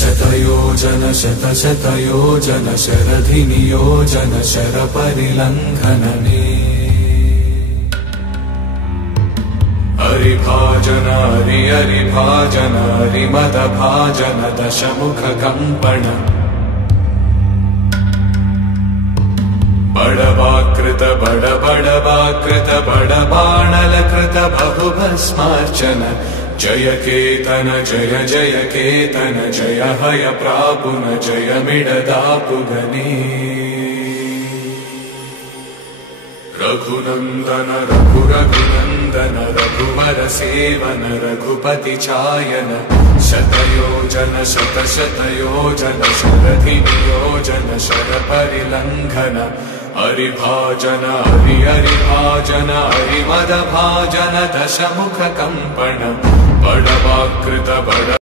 शतयोजन शतशतयोजन शरधिनियोजन शरपरिलङ्घनने हरिभाजन हरिभाजन हरिमदभाजन दशमुखकम्पण बडवाकृत बडवाकृत बडबाणलकृत बहुभस्मार्चन जय केतन जय जय केतन जय हय प्रापुन जय मिडदापुगने रघुनन्दन रघुनन्दन रघुवर सेवन रघुपति चायन शतयोजन शतशतयोजन शरधिनियोजन शरपरिलङ्घन हरिभाजन हरिभाजन हरिमदभाजन दशमुखकम्पण बडवाकृत बड